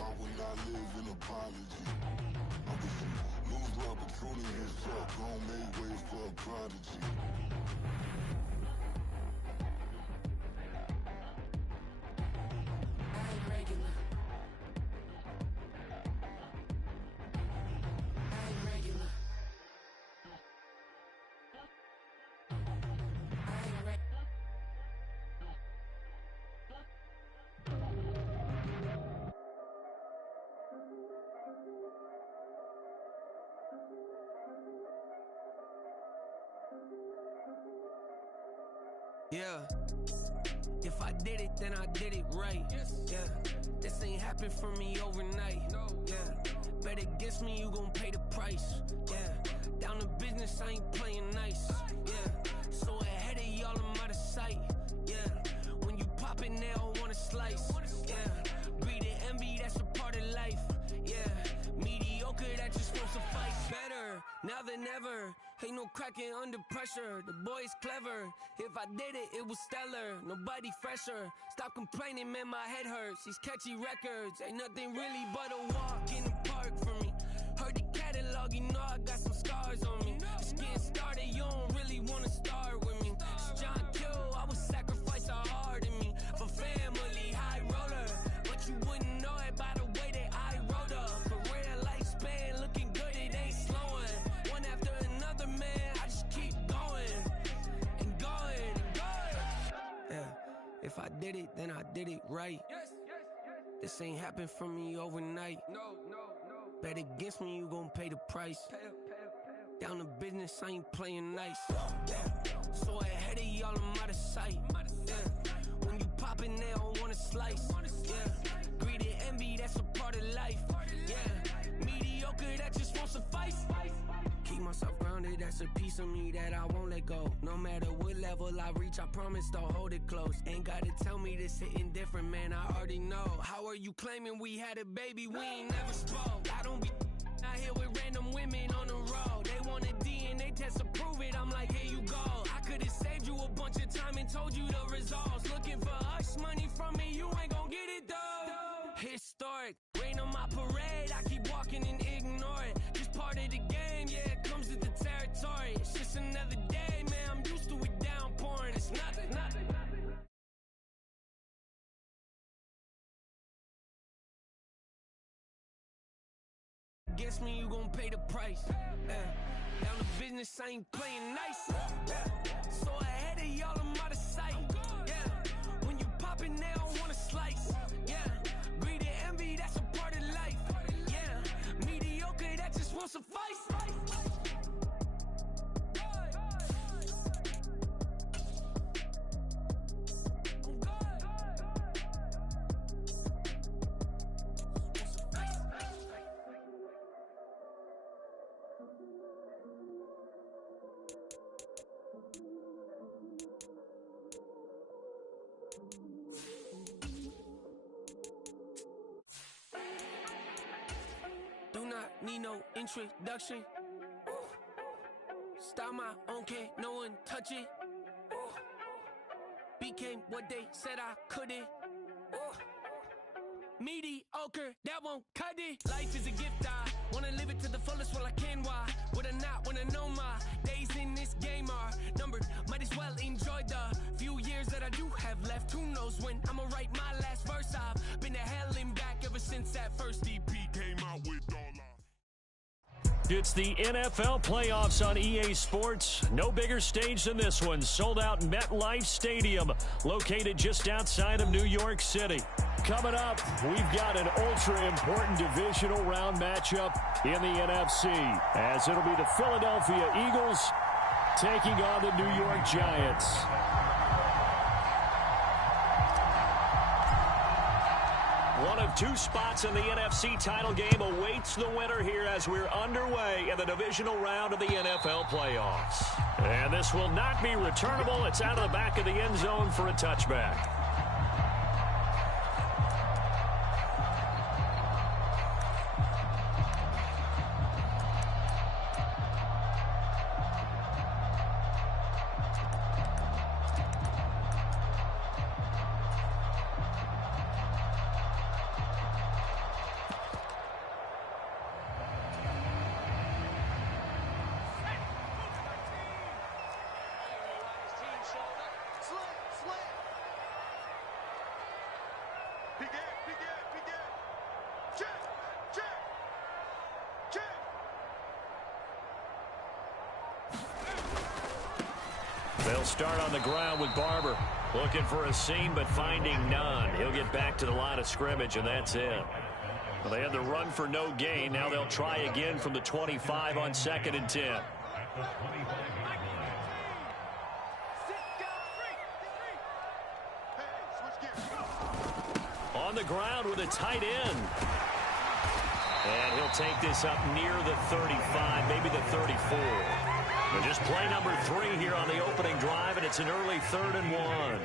I will not live in apology. Lose love, but truly his talk. Gon' make way for a prodigy. Yeah, if I did it, then I did it right. Yeah, this ain't happened for me overnight. Yeah, bet against me, you gon' pay the price. Yeah, down to business, I ain't playing nice. Yeah, so ahead of y'all, I'm out of sight. Yeah, when you pop it, they all wanna slice. Yeah, greed and envy, that's a part of life. Yeah, mediocre, that just won't suffice. Better now than ever. Ain't no cracking under pressure. The boy's clever. If I did it, it was stellar. Nobody fresher. Stop complaining, man, my head hurts. These catchy records ain't nothing really but a walk in the park for me. Heard the catalog, you know I got some scars on me. Just getting started, you don't really wanna start with me. It's John Kill, I would sacrifice a heart in me for family, high roller. But you wouldn't know it by the way that I wrote up. Career lifespan looking good, it ain't slowing. One after another, man, I just keep going and going and going. Yeah, if I did it, then I did it right. This ain't happened for me overnight. No. Bet against me, you gon' pay the price. Down to business, I ain't playing nice. Yeah, so ahead of y'all, I'm out of sight. Yeah, when you poppin', they don't wanna slice. Yeah, greed and envy, that's a part of life. Yeah, mediocre, that just won't suffice. Keep myself grounded, that's a piece of me that I won't let go. No matter what level I reach, I promise to hold it close. Ain't gotta tell me this hitting different, man, I already know. How are you claiming we had a baby, we ain't never spoke? I don't be out here with random women on the road. They want a DNA test to prove it, I'm like, here you go. I could've saved you a bunch of time and told you the results. Looking for hush money from me, you ain't gon' get it though. Historic, rain on my parade, I keep walking and ignore it. Just part of the game, yeah, it comes with the territory. It's just another day, man, I'm used to it downpouring. It's nothing. Against me, you gon' pay the price. Down to business, I ain't playing nice. So ahead of y'all, I'm out of sight. Yeah, when you poppin', they don't wanna slice. Yeah, greed and envy, that's a part of life. Yeah, mediocre, that just won't suffice. Do not need no introduction. Style my own, can't no one touch it. Became what they said I couldn't. Mediocre, that won't cut it. Life is a gift, I wanna live it to the fullest while I can. Why would I not wanna know my days in this game are numbered? Might as well enjoy the few years that I do have left. Who knows when I'ma write my last verse? I've been to hell and back ever since that first EP came out with all our... It's the NFL playoffs on EA Sports. No bigger stage than this one. Sold out MetLife Stadium, located just outside of New York City. Coming up, we've got an ultra-important divisional round matchup in the NFC, as it'll be the Philadelphia Eagles taking on the New York Giants. One of two spots in the NFC title game awaits the winner here as we're underway in the divisional round of the NFL playoffs. And this will not be returnable. It's out of the back of the end zone for a touchback. start on the ground with Barber. Looking for a seam, but finding none. He'll get back to the line of scrimmage, and that's it. Well, they had the run for no gain. Now they'll try again from the 25 on 2nd and 10. On the ground with a tight end. And he'll take this up near the 35, maybe the 34. But just play number 3 here on the opening drive, and it's an early 3rd and 1.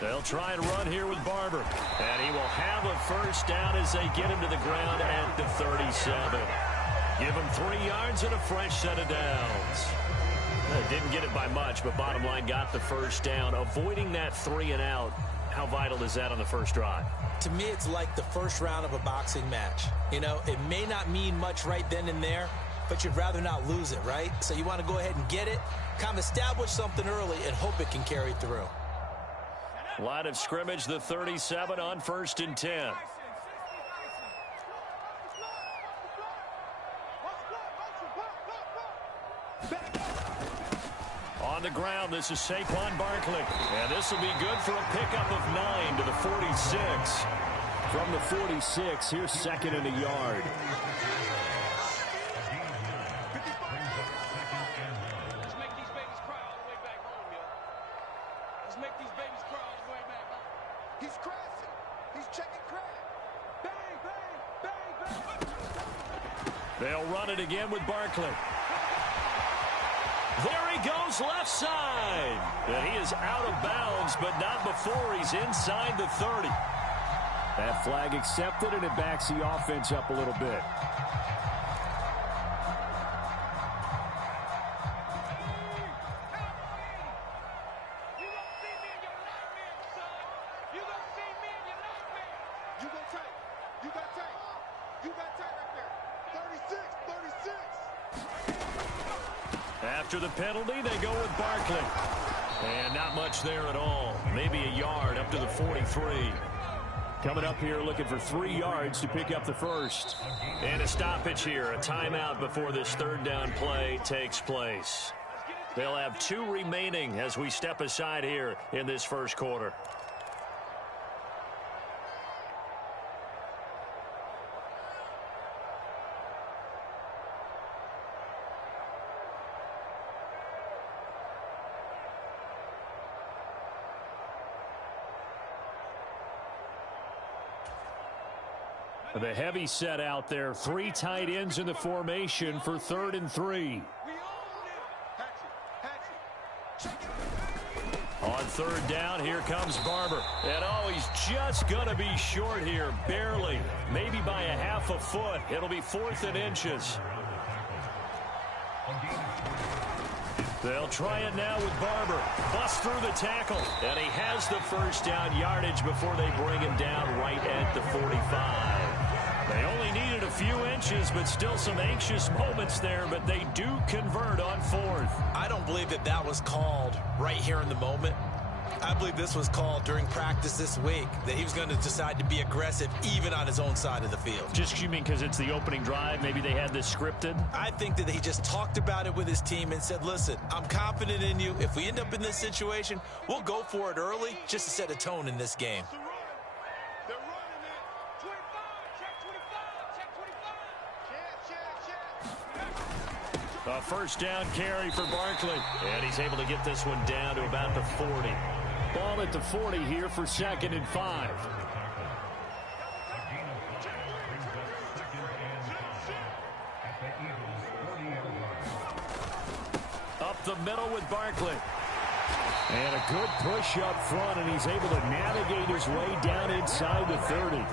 They'll try and run here with Barber. And he will have a first down as they get him to the ground at the 37. Give him 3 yards and a fresh set of downs. Didn't get it by much, but bottom line got the first down. Avoiding that 3 and out, how vital is that on the first drive? To me, it's like the first round of a boxing match. You know, it may not mean much right then and there, but you'd rather not lose it, right? So you want to go ahead and get it, kind of establish something early, and hope it can carry through. Line of scrimmage, the 37 on 1st and 10. On the ground, this is Saquon Barkley. And this will be good for a pickup of 9 to the 46. From the 46, here's 2nd and a yard. Let's make these babies cry all the way back home, yo. Let's make these babies cry all the way back home. He's crashing. He's checking crash. Bang, bang, bang, bang. They'll run it again with Barkley. There he goes, left side. And he is out of bounds, but not before he's inside the 30. That flag accepted, and it backs the offense up a little bit. After the penalty, they go with Barkley. And not much there at all. Maybe a yard up to the 43. Coming up here looking for 3 yards to pick up the first. And a stoppage here, a timeout before this 3rd down play takes place. They'll have 2 remaining as we step aside here in this first quarter. The heavy set out there. 3 tight ends in the formation for 3rd and 3. On 3rd down, here comes Barber. And oh, he's just going to be short here. Barely. Maybe by a half a foot. It'll be 4th and inches. They'll try it now with Barber. Bust through the tackle. And he has the first down yardage before they bring him down right at the 45. They only needed a few inches, but still some anxious moments there, but they do convert on 4th. I don't believe that that was called right here in the moment. I believe this was called during practice this week, that he was going to decide to be aggressive even on his own side of the field. Just you mean because it's the opening drive? Maybe they had this scripted? I think that he just talked about it with his team and said, listen, I'm confident in you. If we end up in this situation, we'll go for it early just to set a tone in this game. A first down carry for Barkley. And he's able to get this one down to about the 40. Ball at the 40 here for 2nd and 5. Up the middle with Barkley. And a good push up front, and he's able to navigate his way down inside the 30.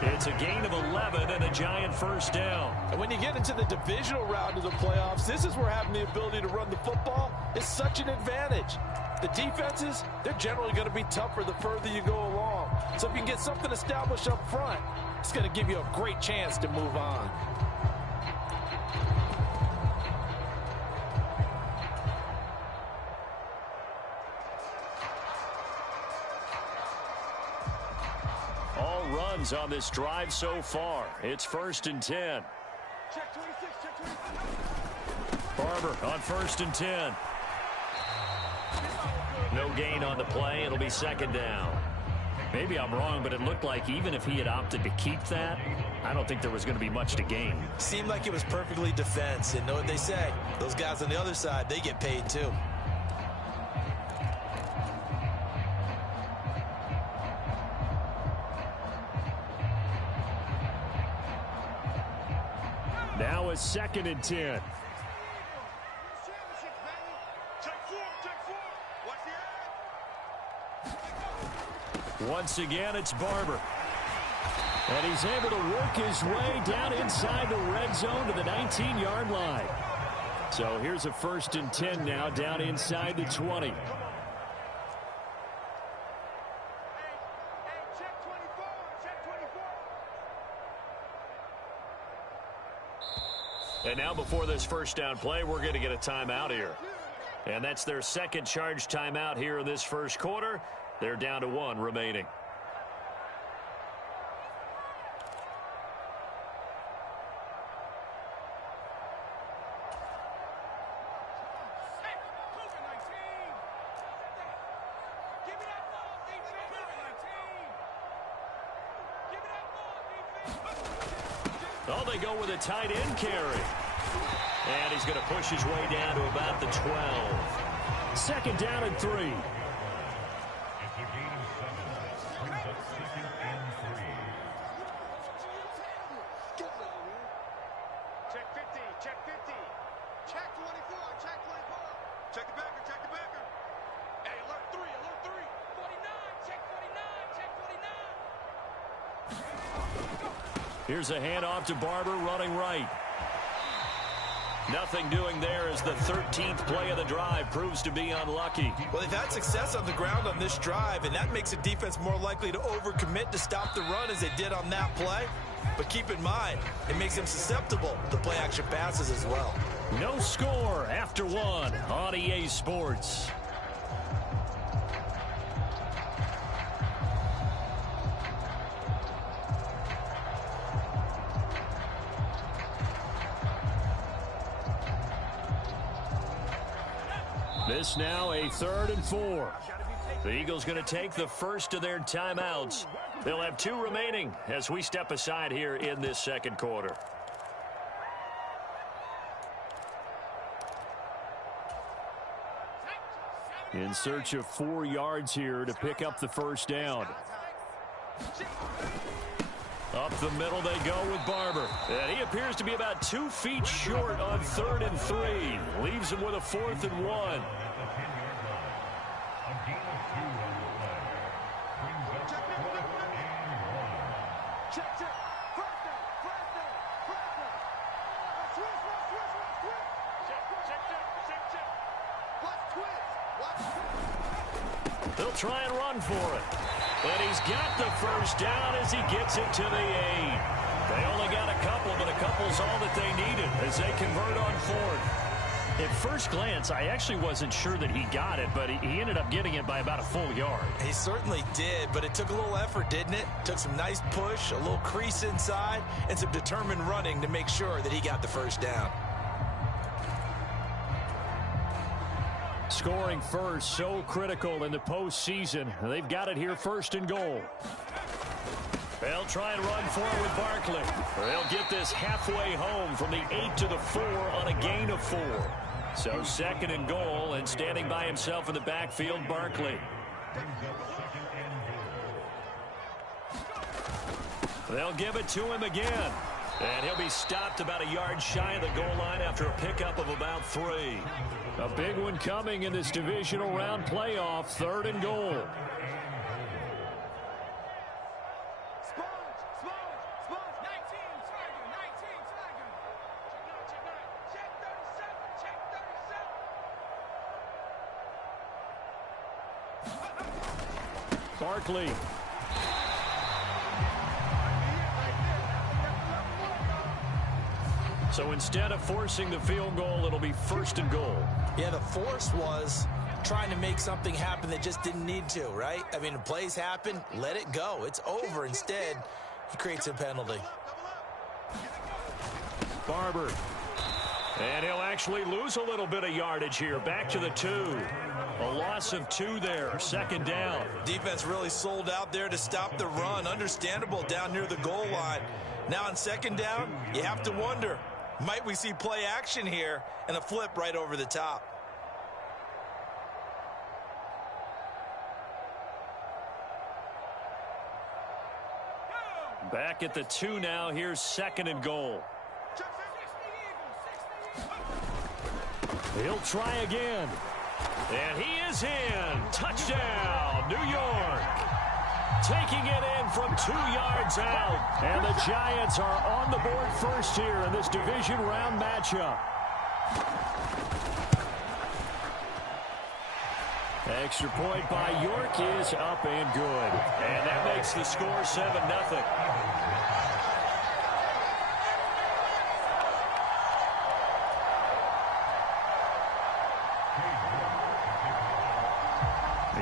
It's a gain of 11 and a giant first down. And when you get into the divisional round of the playoffs, this is where having the ability to run the football is such an advantage. The defenses, they're generally going to be tougher the further you go along. So if you can get something established up front, it's going to give you a great chance to move on. runs on this drive so far. It's 1st and 10. Check 26, check 26. Barber on 1st and 10. No gain on the play. It'll be 2nd down. Maybe I'm wrong, but it looked like even if he had opted to keep that, I don't think there was going to be much to gain. Seemed like it was perfectly defense. And know what they say? Those guys on the other side, they get paid too. Now a 2nd and 10. Once again, it's Barber. And he's able to work his way down inside the red zone to the 19-yard line. So here's a 1st and 10 now down inside the 20. And now before this 1st down play, we're going to get a timeout here. And that's their 2nd charge timeout here in this 1st quarter. They're down to 1 remaining. Oh, they go with a tight end carry. And he's going to push his way down to about the 12. 2nd down and 3. Check 50, check 50. Check 24, check 24. Check the backer, check the backer. Hey, alert 3, alert 3. 49, check 49, check 49. Here's a handoff to Barber running right. Nothing doing there as the 13th play of the drive proves to be unlucky. Well, they've had success on the ground on this drive, and that makes a defense more likely to overcommit to stop the run as they did on that play. But keep in mind, it makes them susceptible to play-action passes as well. No score after 1 on EA Sports. This now a 3rd and 4. The Eagles going to take the first of their timeouts. They'll have 2 remaining as we step aside here in this 2nd quarter. In search of 4 yards here to pick up the 1st down. Up the middle they go with Barber. And he appears to be about 2 feet short on 3rd and 3. Leaves him with a 4th and 1. They'll try and run for it. And he's got the 1st down as he gets it to the 8. They only got a couple, but a couple's all that they needed as they convert on 4th. At first glance, I actually wasn't sure that he got it, but he ended up getting it by about a full yard. He certainly did, but it took a little effort, didn't it? Took some nice push, a little crease inside, and some determined running to make sure that he got the 1st down. Scoring first, so critical in the postseason. They've got it here 1st and goal. They'll try and run for it with Barkley. They'll get this halfway home from the 8 to the 4 on a gain of 4. So 2nd and goal, and standing by himself in the backfield, Barkley. They'll give it to him again. And he'll be stopped about a yard shy of the goal line after a pickup of about 3. A big one coming in this divisional round playoff, 3rd and goal. Barkley. So instead of forcing the field goal, it'll be 1st and goal. Yeah, the force was trying to make something happen that just didn't need to, right? I mean, the plays happen, let it go. It's over. Instead, He creates a penalty. Barber. And he'll actually lose a little bit of yardage here. Back to the 2. A loss of 2 there. 2nd down. Defense really sold out there to stop the run. Understandable down near the goal line. Now on 2nd down, you have to wonder, might we see play action here and a flip right over the top? Back at the 2 now. Here's 2nd and goal. He'll try again. And he is in. Touchdown, New York. Taking it in from 2 yards out. And the Giants are on the board first here in this division round matchup. Extra point by York is up and good. And that makes the score 7-0.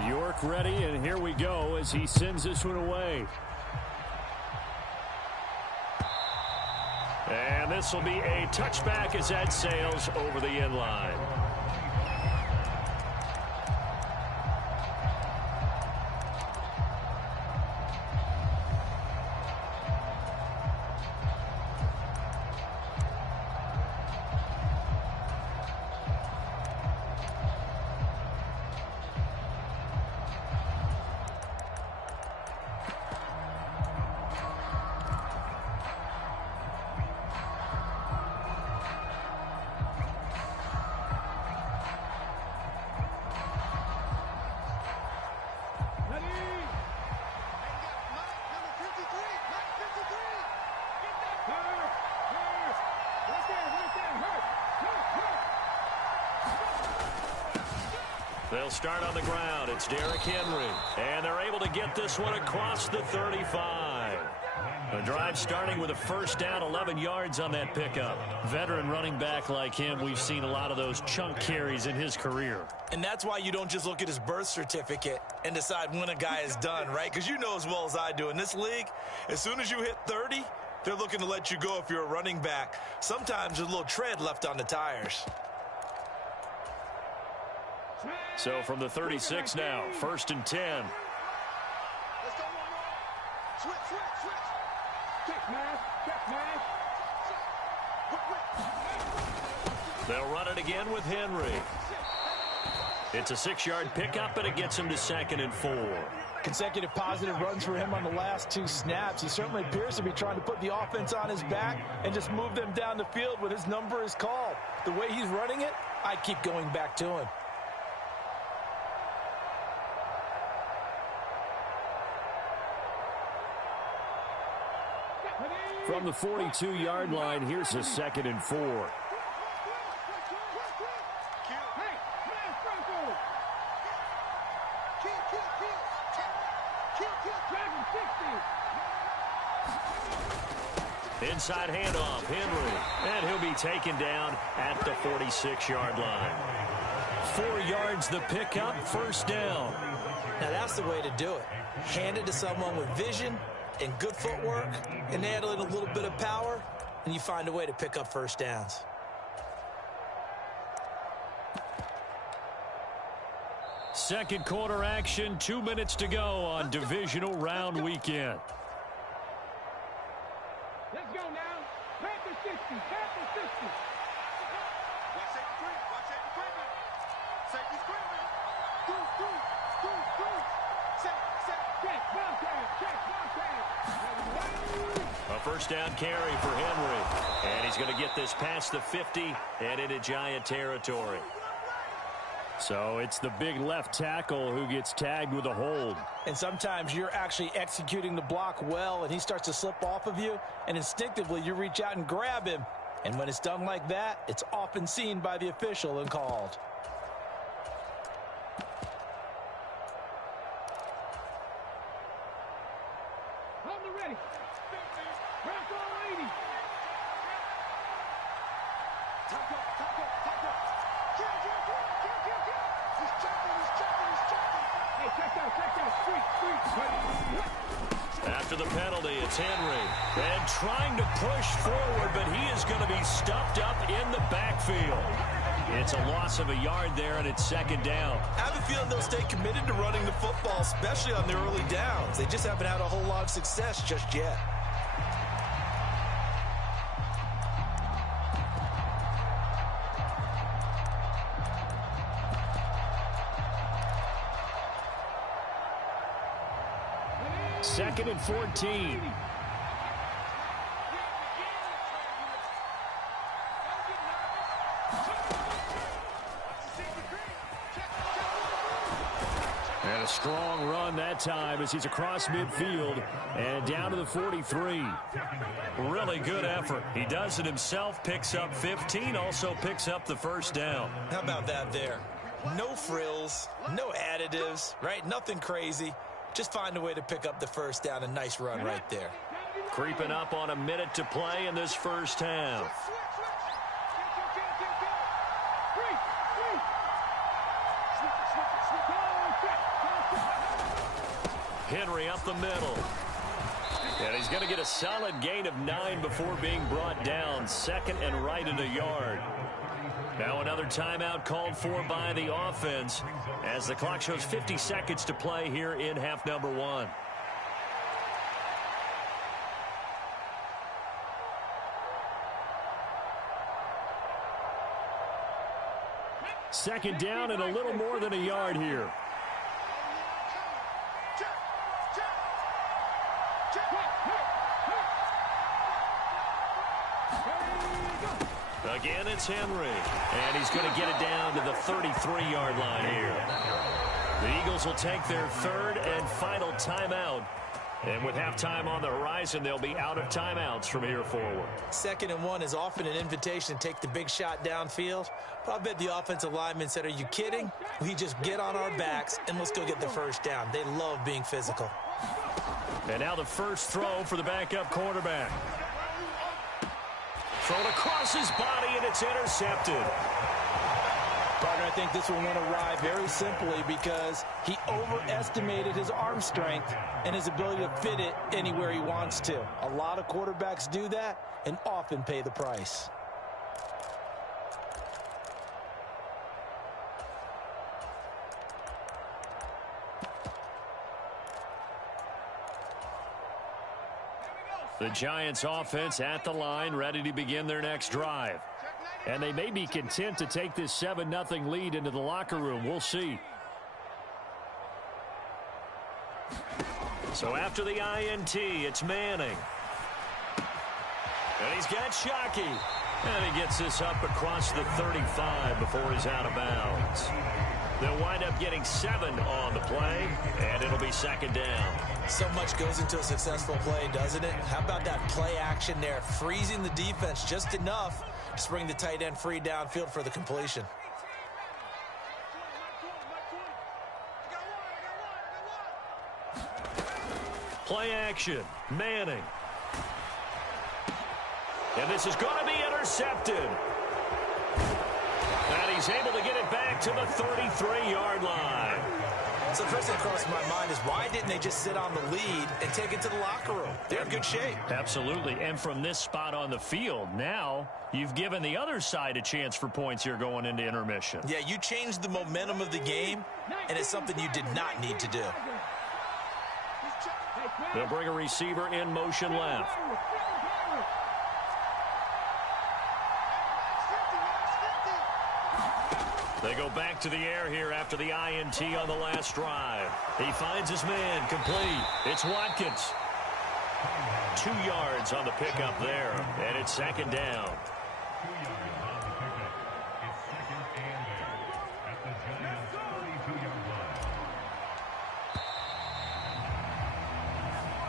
York ready, and here we go as he sends this one away. And this will be a touchback as that sails over the end line. They'll start on the ground. It's Derrick Henry. And they're able to get this one across the 35. The drive starting with a 1st down, 11 yards on that pickup. Veteran running back like him, we've seen a lot of those chunk carries in his career. And that's why you don't just look at his birth certificate and decide when a guy is done, right? Because you know as well as I do, in this league, as soon as you hit 30, they're looking to let you go if you're a running back. Sometimes there's a little tread left on the tires. So from the 36 now, 1st and 10. Let's go one more. Switch. Check, man. They'll run it again with Henry. It's a 6-yard pickup, and it gets him to 2nd and 4. Consecutive positive runs for him on the last 2 snaps. He certainly appears to be trying to put the offense on his back and just move them down the field when his number is called. The way he's running it, I keep going back to him. From the 42-yard line, here's a 2nd and 4. Inside handoff, Henry. And he'll be taken down at the 46-yard line. 4 yards the pickup, 1st down. Now that's the way to do it. Hand it to someone with vision and good footwork, and add in a little bit of power, and you find a way to pick up 1st downs. Second quarter action, 2 minutes to go on divisional round weekend. Let's go now. Panther 60. Watch that equipment. Safety screaming. Through. A 1st down carry for Henry. And he's going to get this past the 50 and into Giant territory. So it's the big left tackle who gets tagged with a hold. And sometimes you're actually executing the block well, and he starts to slip off of you, and instinctively you reach out and grab him. And when it's done like that, it's often seen by the official and called. After the penalty, it's Henry. And trying to push forward, but he is going to be stuffed up in the backfield. It's a loss of a yard there, and it's second down. I have a feeling they'll stay committed to running the football, especially on the early downs. They just haven't had a whole lot of success just yet. Second and 14. And a strong run that time as he's across midfield and down to the 43. Really good effort. He does it himself, picks up 15, also picks up the first down. How about that there? No frills, no additives, right? Nothing crazy. Just find a way to pick up the first down. A nice run right there. Creeping up on a minute to play in this first half. Henry up the middle. And he's going to get a solid gain of 9 before being brought down. Second and right in a yard. Now another timeout called for by the offense as the clock shows 50 seconds to play here in half number 1. Second down and a little more than a yard here. Again, it's Henry, and he's going to get it down to the 33-yard line here. The Eagles will take their third and final timeout. And with halftime on the horizon, they'll be out of timeouts from here forward. Second and 1 is often an invitation to take the big shot downfield. But I bet the offensive lineman said, are you kidding? We just get on our backs and let's go get the first down. They love being physical. And now the first throw for the backup quarterback. Thrown across his body, and it's intercepted. Partner, I think this one went awry very simply because he overestimated his arm strength and his ability to fit it anywhere he wants to. A lot of quarterbacks do that and often pay the price. The Giants offense at the line, ready to begin their next drive. And they may be content to take this 7-0 lead into the locker room. We'll see. So after the INT, it's Manning. And he's got Shockey. And he gets this up across the 35 before he's out of bounds. They'll wind up getting 7 on the play, and it'll be second down. So much goes into a successful play, doesn't it? How about that play action there, freezing the defense just enough to bring the tight end free downfield for the completion. Play action, Manning. And this is going to be intercepted. And he's able to get it back to the 33-yard line. So the first thing that crosses my mind is why didn't they just sit on the lead and take it to the locker room? They're in good shape. Absolutely. And from this spot on the field, now you've given the other side a chance for points here going into intermission. Yeah, you changed the momentum of the game, and it's something you did not need to do. They'll bring a receiver in motion left. They go back to the air here after the INT on the last drive. He finds his man complete. It's Watkins. 2 yards on the pickup there, and it's second down.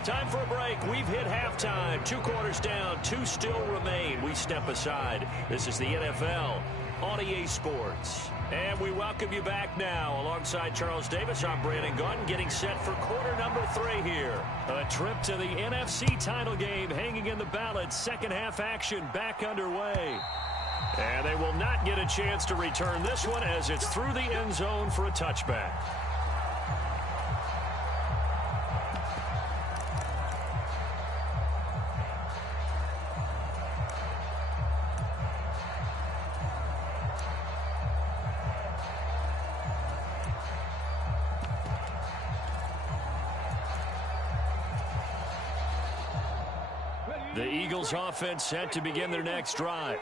Time for a break. We've hit halftime. 2 quarters down, 2 still remain. We step aside. This is the NFL on EA Sports. And we welcome you back now. Alongside Charles Davis, I'm Brandon Gunn, getting set for quarter number 3 here. A trip to the NFC title game hanging in the balance. Second half action back underway. And they will not get a chance to return this one as it's through the end zone for a touchback. The Eagles offense set to begin their next drive.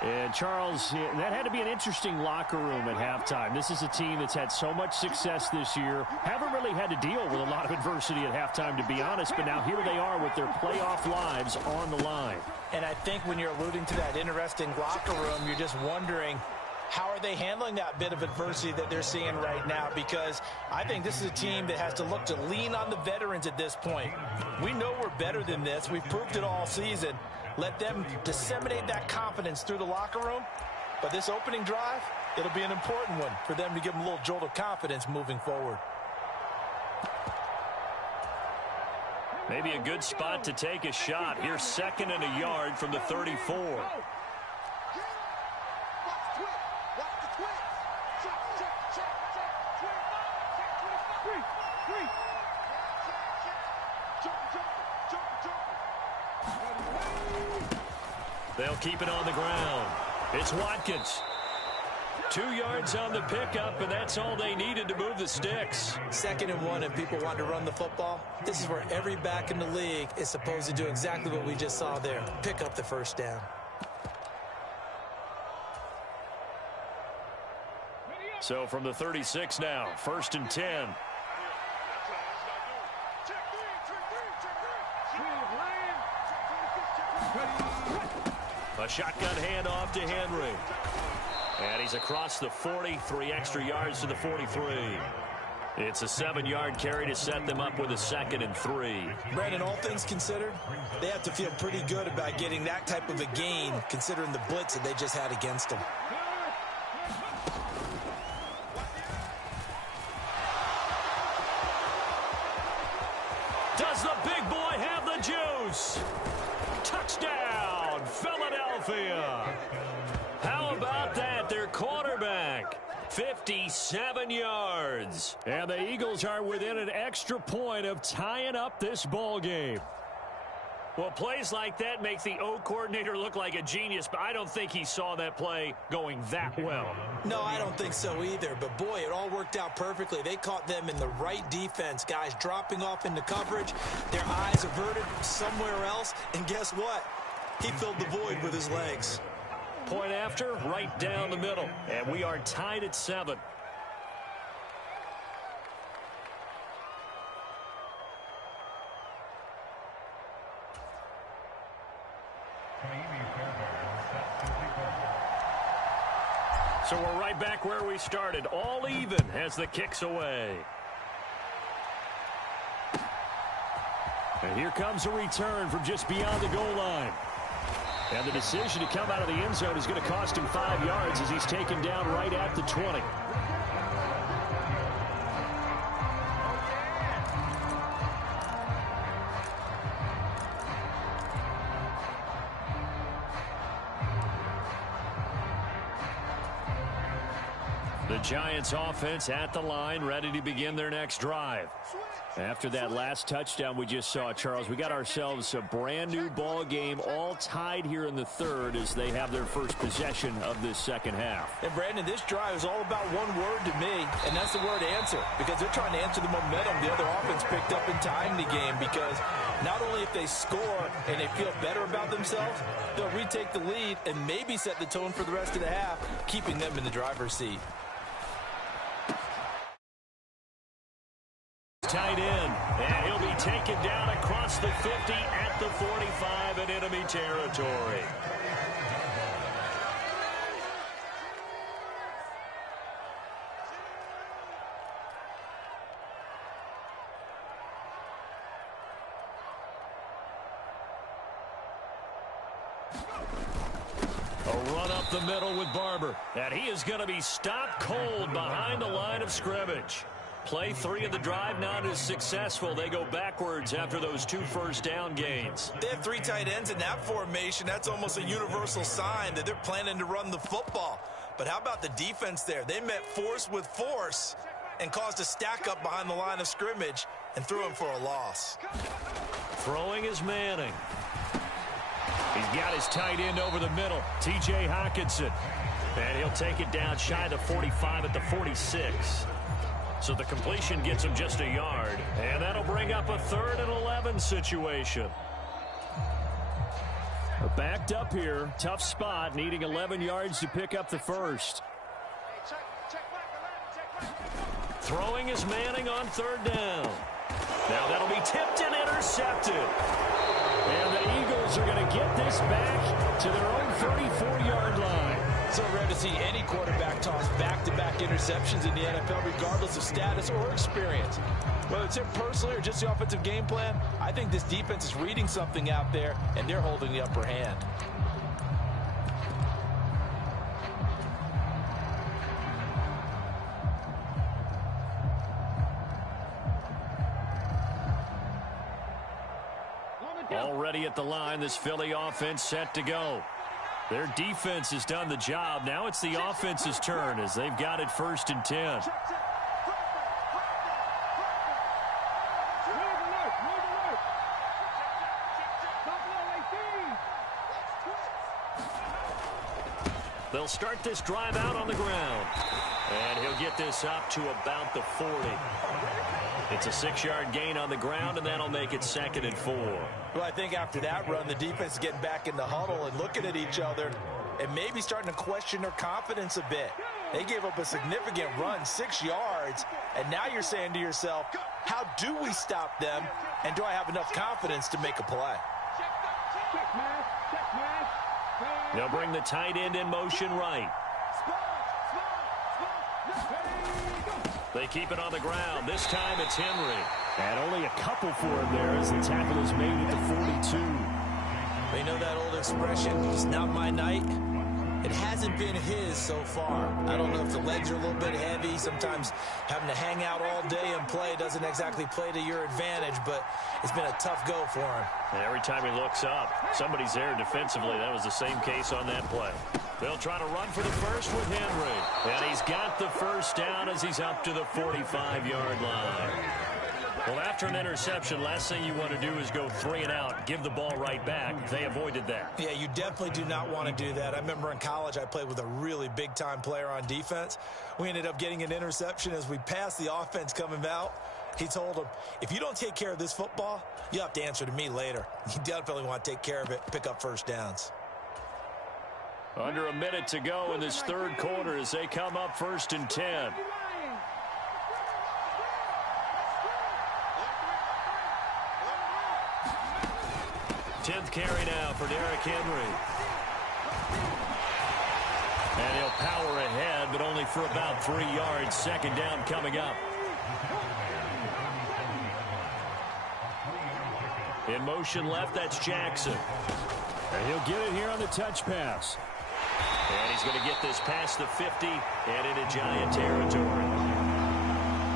And, Charles, that had to be an interesting locker room at halftime. This is a team that's had so much success this year. Haven't really had to deal with a lot of adversity at halftime, to be honest. But now here they are with their playoff lives on the line. And I think when you're alluding to that interesting locker room, you're just wondering, how are they handling that bit of adversity that they're seeing right now? Because I think this is a team that has to look to lean on the veterans at this point. We know we're better than this. We've proved it all season. Let them disseminate that confidence through the locker room. But this opening drive, it'll be an important one for them to give them a little jolt of confidence moving forward. Maybe a good spot to take a shot. Here's 2nd and a yard from the 34. They'll keep it on the ground. It's Watkins. 2 yards on the pickup, and that's all they needed to move the sticks. 2nd and 1, and people want to run the football. This is where every back in the league is supposed to do exactly what we just saw there. Pick up the first down. So from the 36 now, 1st and 10. A shotgun handoff to Henry. And he's across the 40, 3 extra yards to the 43. It's a 7-yard carry to set them up with a 2nd and 3. Brandon, all things considered, they have to feel pretty good about getting that type of a gain, considering the blitz that they just had against them. Does the big boy have the juice? Touchdown, Philadelphia. How about that? Their quarterback, 57 yards. And the Eagles are within an extra point of tying up this ball game. Well, plays like that make the O coordinator look like a genius, but I don't think he saw that play going that well. No, I don't think so either. But, boy, it all worked out perfectly. They caught them in the right defense. Guys dropping off into coverage, their eyes averted somewhere else. And guess what? He filled the void with his legs. Point after, right down the middle. And we are tied at 7. So we're right back where we started, all even as the kick's away. And here comes a return from just beyond the goal line. And the decision to come out of the end zone is going to cost him 5 yards as he's taken down right at the 20. The Giants offense at the line, ready to begin their next drive. After that last touchdown we just saw, Charles, we got ourselves a brand new ball game, all tied here in the 3rd as they have their first possession of this 2nd half. And, Brandon, this drive is all about one word to me, and that's the word answer, because they're trying to answer the momentum the other offense picked up in tying the game, because not only if they score and they feel better about themselves, they'll retake the lead and maybe set the tone for the rest of the half, keeping them in the driver's seat. Tight end, and he'll be taken down across the 50 at the 45 in enemy territory. A run up the middle with Barber, and he is going to be stopped cold behind the line of scrimmage. Play 3 of the drive not as successful. They go backwards after those 2 first down gains. They have 3 tight ends in that formation. That's almost a universal sign that they're planning to run the football. But how about the defense there? They met force with force and caused a stack up behind the line of scrimmage and threw him for a loss. Throwing is Manning. He's got his tight end over the middle, T.J. Hockenson. And he'll take it down shy of the 45 at the 46. So the completion gets him just a yard. And that'll bring up a 3rd and 11 situation. Backed up here. Tough spot. Needing 11 yards to pick up the first. Throwing is Manning on third down. Now that'll be tipped and intercepted. And the Eagles are going to get this back to their own 34-yard line. So rare to see any quarterback toss back-to-back interceptions in the NFL, regardless of status or experience. Whether it's him personally or just the offensive game plan, I think this defense is reading something out there, and they're holding the upper hand. Already at the line, this Philly offense set to go. Their defense has done the job. Now it's the offense's turn as they've got it 1st and 10. They'll start this drive out on the ground. And he'll get this up to about the 40. It's a 6-yard gain on the ground, and that'll make it 2nd and 4. Well, I think after that run, the defense is getting back in the huddle and looking at each other and maybe starting to question their confidence a bit. They gave up a significant run, 6 yards, and now you're saying to yourself, how do we stop them, and do I have enough confidence to make a play? They'll bring the tight end in motion right. They keep it on the ground. This time it's Henry. And only a couple for him there as the tackle is made at the 42. They know that old expression, it's not my night. It hasn't been his so far. I don't know if the legs are a little bit heavy. Sometimes having to hang out all day and play doesn't exactly play to your advantage, but it's been a tough go for him. And every time he looks up, somebody's there defensively. That was the same case on that play. They'll try to run for the first with Henry. And he's got the first down as he's up to the 45-yard line. Well, after an interception, last thing you want to do is go 3 and out, give the ball right back. They avoided that. Yeah, you definitely do not want to do that. I remember in college I played with a really big-time player on defense. We ended up getting an interception as we passed the offense coming out. He told him, if you don't take care of this football, you have to answer to me later. You definitely want to take care of it, pick up first downs. Under a minute to go in this third quarter as they come up 1st and 10. Tenth carry now for Derrick Henry. And he'll power ahead, but only for about 3 yards. 2nd down coming up. In motion left, that's Jackson. And he'll get it here on the touch pass. And he's going to get this past the 50 and into Giant territory.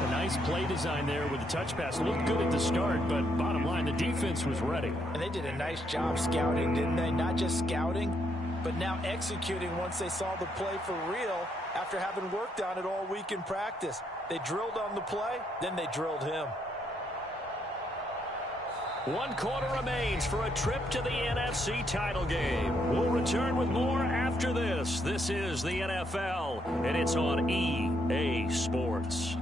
A nice play design there with the touch pass. Looked good at the start, but bottom line, the defense was ready. And they did a nice job scouting, didn't they? Not just scouting, but now executing once they saw the play for real after having worked on it all week in practice. They drilled on the play, then they drilled him. 1 quarter remains for a trip to the NFC title game. We'll return with more after this. This is the NFL, and it's on EA Sports.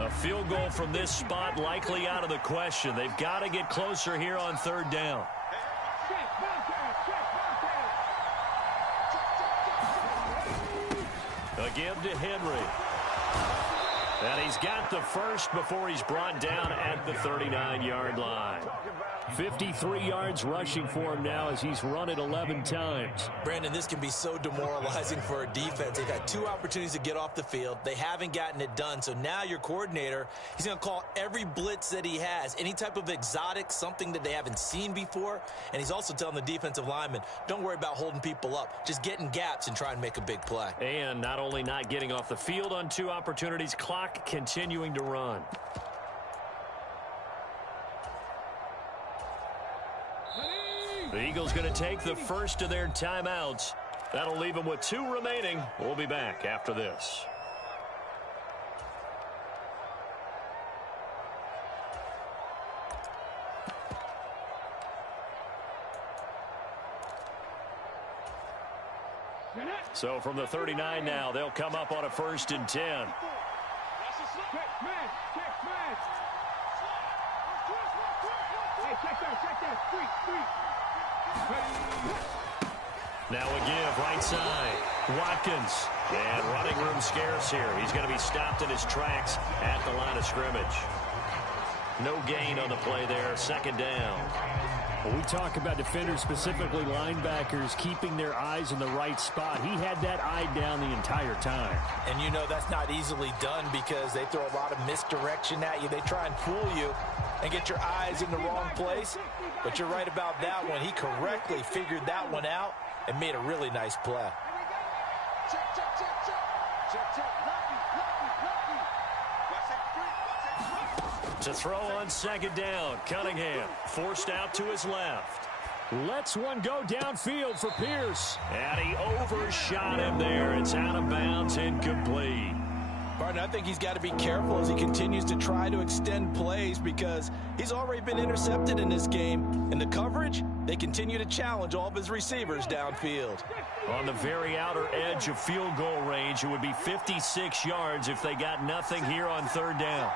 A field goal from this spot likely out of the question. They've got to get closer here on 3rd down. A give to Henry. And he's got the first before he's brought down at the 39-yard line. 53 yards rushing for him now as he's run it 11 times. Brandon, this can be so demoralizing for a defense. They've had 2 opportunities to get off the field. They haven't gotten it done. So now your coordinator, he's going to call every blitz that he has, any type of exotic, something that they haven't seen before. And he's also telling the defensive lineman, don't worry about holding people up. Just get in gaps and try and make a big play. And not only not getting off the field on 2 opportunities, clock continuing to run. The Eagles going to take the first of their timeouts. That'll leave them with 2 remaining. We'll be back after this. So from the 39 now, they'll come up on a 1st and 10. Now a give, right side. Watkins. And running room scarce here. He's going to be stopped in his tracks at the line of scrimmage. No gain on the play there. 2nd down. Well, we talk about defenders, specifically linebackers, keeping their eyes in the right spot. He had that eye down the entire time. And you know that's not easily done because they throw a lot of misdirection at you. They try and fool you and get your eyes in the wrong place. But you're right about that one. He correctly figured that one out and made a really nice play. To throw on 2nd down, Cunningham forced out to his left. Lets one go downfield for Pierce. And he overshot him there. It's out of bounds, incomplete. Barton, I think he's got to be careful as he continues to try to extend plays because he's already been intercepted in this game. In the coverage, they continue to challenge all of his receivers downfield. On the very outer edge of field goal range, it would be 56 yards if they got nothing here on 3rd down.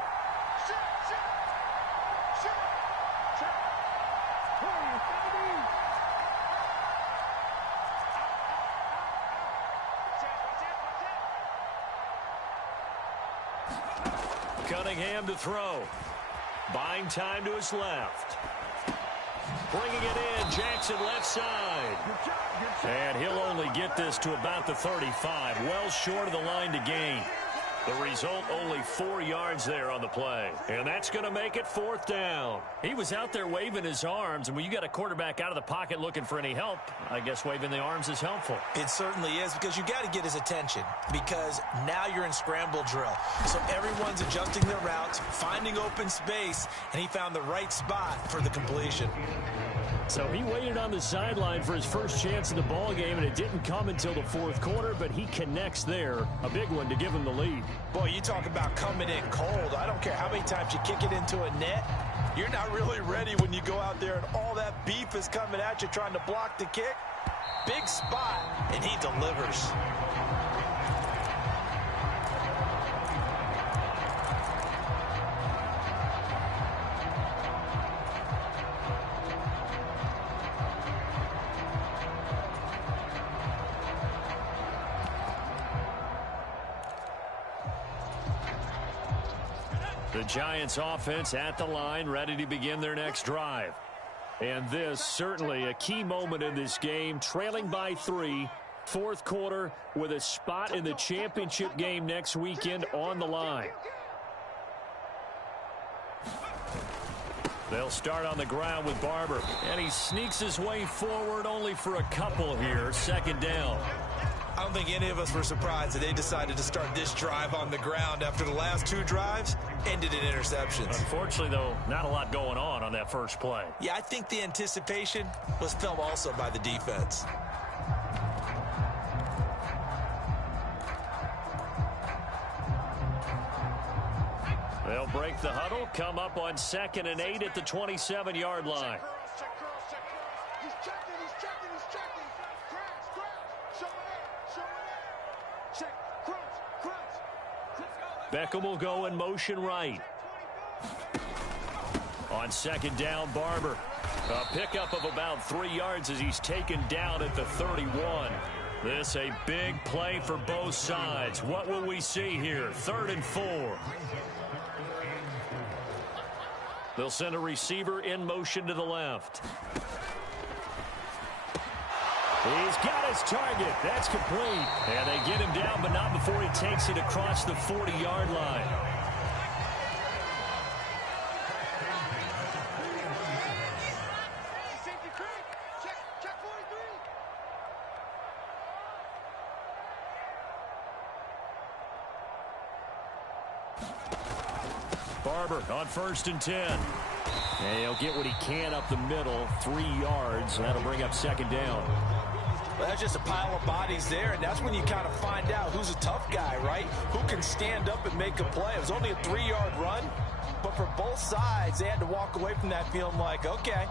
Cunningham to throw. Buying time to his left. Bringing it in, Jackson left side. And he'll only get this to about the 35, well short of the line to gain. The result, only 4 yards there on the play. And that's going to make it 4th down. He was out there waving his arms, and when you got a quarterback out of the pocket looking for any help, I guess waving the arms is helpful. It certainly is because you got to get his attention because now you're in scramble drill. So everyone's adjusting their routes, finding open space, and he found the right spot for the completion. So he waited on the sideline for his first chance in the ball game, and it didn't come until the 4th quarter, but he connects there. A big one to give him the lead. Boy, you talk about coming in cold. I don't care how many times you kick it into a net. You're not really ready when you go out there and all that beef is coming at you trying to block the kick. Big spot, and he delivers. The Giants offense at the line, ready to begin their next drive. And this certainly a key moment in this game, trailing by 3, 4th quarter with a spot in the championship game next weekend on the line. They'll start on the ground with Barber. And he sneaks his way forward only for a couple here. 2nd down. I don't think any of us were surprised that they decided to start this drive on the ground after the last 2 drives ended in interceptions. Unfortunately, though, not a lot going on that first play. Yeah, I think the anticipation was felt also by the defense. They'll break the huddle, come up on 2nd and 8 at the 27-yard line. Beckham will go in motion right. On 2nd down, Barber. A pickup of about 3 yards as he's taken down at the 31. This a big play for both sides. What will we see here? 3rd and 4. They'll send a receiver in motion to the left. He's got his target. That's complete. And they get him down, but not before he takes it across the 40-yard line. Barber on 1st and 10. And he'll get what he can up the middle, 3 yards. That'll bring up 2nd down. Well, that's just a pile of bodies there, and that's when you kind of find out who's a tough guy, right? Who can stand up and make a play. It was only a 3-yard run, but for both sides, they had to walk away from that feeling like, okay,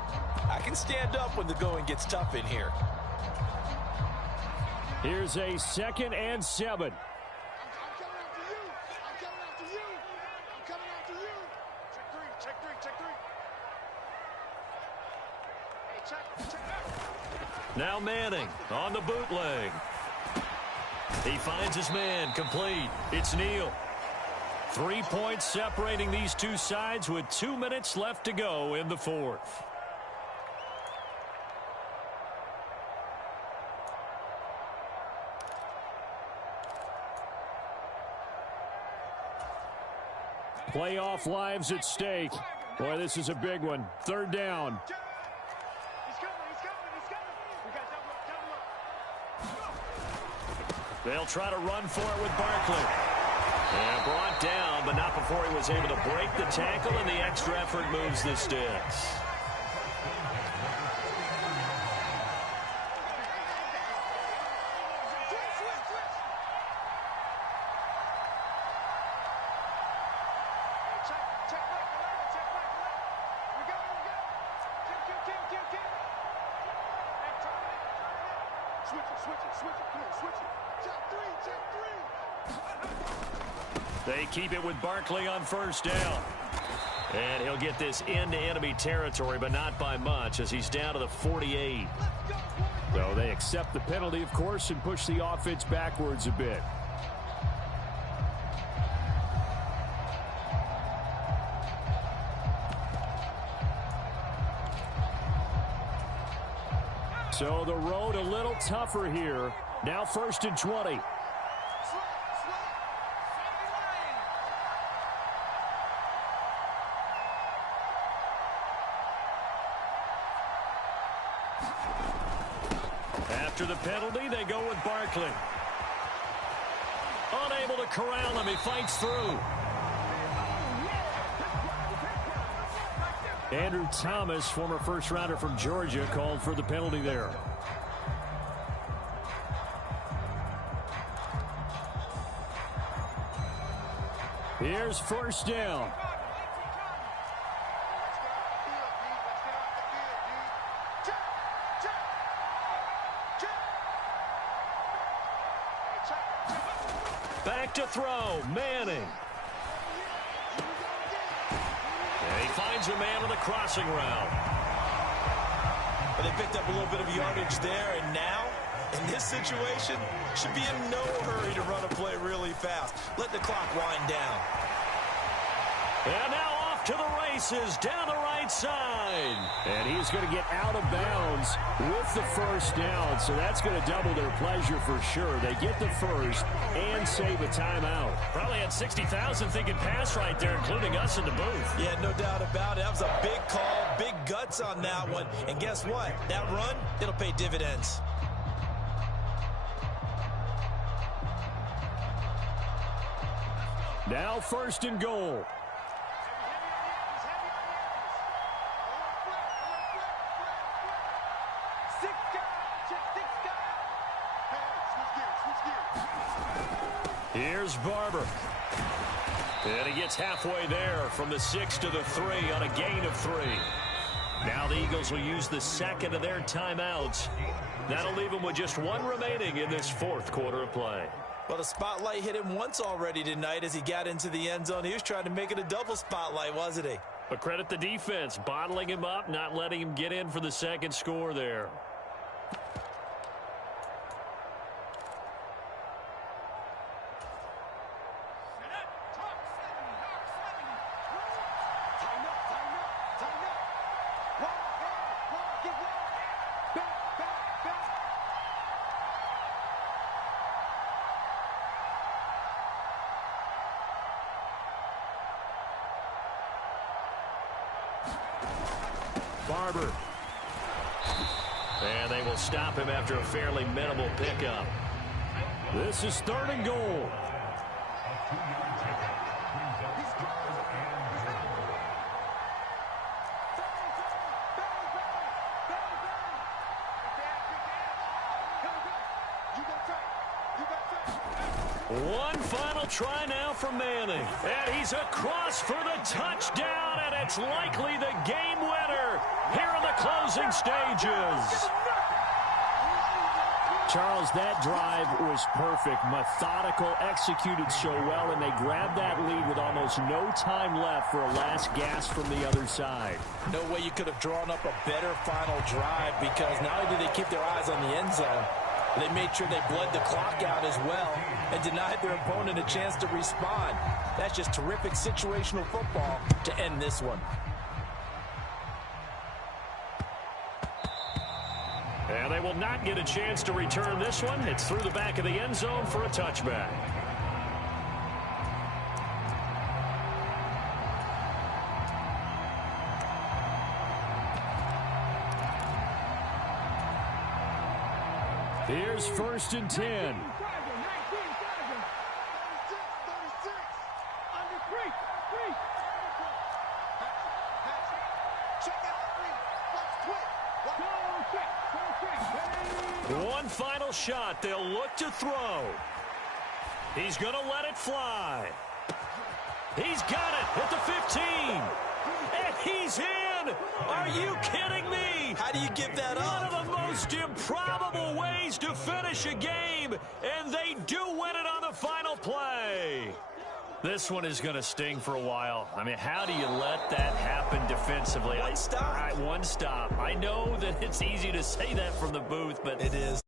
I can stand up when the going gets tough in here. Here's a 2nd and 7. I'm coming after you. I'm coming after you. I'm coming after you. Check three. Check three. Check three. Hey, check. Now Manning on the bootleg. He finds his man, complete. It's Neal. 3 points separating these two sides with 2 minutes left to go in the 4th. Playoff lives at stake. Boy, this is a big one. 3rd down. He's coming. He's coming. He's coming. We got double up. They'll try to run for it with Barkley. And brought down, but not before he was able to break the tackle, and the extra effort moves the sticks. They keep it with Barkley on 1st down. And he'll get this into enemy territory, but not by much, as he's down to the 48. So they accept the penalty, of course, and push the offense backwards a bit. So the road a little tougher here. Now 1st and 20. After the penalty, they go with Barkley. Unable to corral him, he fights through. Andrew Thomas, former first-rounder from Georgia, called for the penalty there. Here's 1st down. Back to throw, Manning. And he finds a man on the crossing route. But they picked up a little bit of yardage there, and now, in this situation, should be in no hurry to run a play really fast. Let the clock wind down. And now off to the races, down the right side. And he's going to get out of bounds with the 1st down, so that's going to double their pleasure for sure. They get the 1st and save a timeout. Probably had 60,000 thinking pass right there, including us in the booth. Yeah, no doubt about it. That was a big call, big guts on that one. And guess what? That run, it'll pay dividends. Now 1st and goal. Here's Barber. And he gets halfway there from the 6 to the 3 on a gain of 3. Now the Eagles will use the 2nd of their timeouts. That'll leave them with just 1 remaining in this 4th quarter of play. Well, the spotlight hit him once already tonight as he got into the end zone. He was trying to make it a double spotlight, wasn't he? But credit the defense, bottling him up, not letting him get in for the 2nd score there. Barber. And they will stop him after a fairly minimal pickup. This is 3rd and goal. One final try now for Manning. And he's across for the touchdown, and it's likely the game winner here in the closing stages. Charles, that drive was perfect, methodical, executed so well, and they grabbed that lead with almost no time left for a last gasp from the other side. No way you could have drawn up a better final drive, because not only did they keep their eyes on the end zone, they made sure they bled the clock out as well and denied their opponent a chance to respond. That's just terrific situational football to end this one. And they will not get a chance to return this one. It's through the back of the end zone for a touchback. Here's 1st and 10. One final shot. They'll look to throw. He's going to let it fly. He's got it at the 15. And he's in. Are you kidding me? How do you give that up? One of the most improbable ways to finish a game, and they do win it on the final play. This one is going to sting for a while. I mean, how do you let that happen defensively? One stop. All right, one stop. I know that it's easy to say that from the booth, but it is.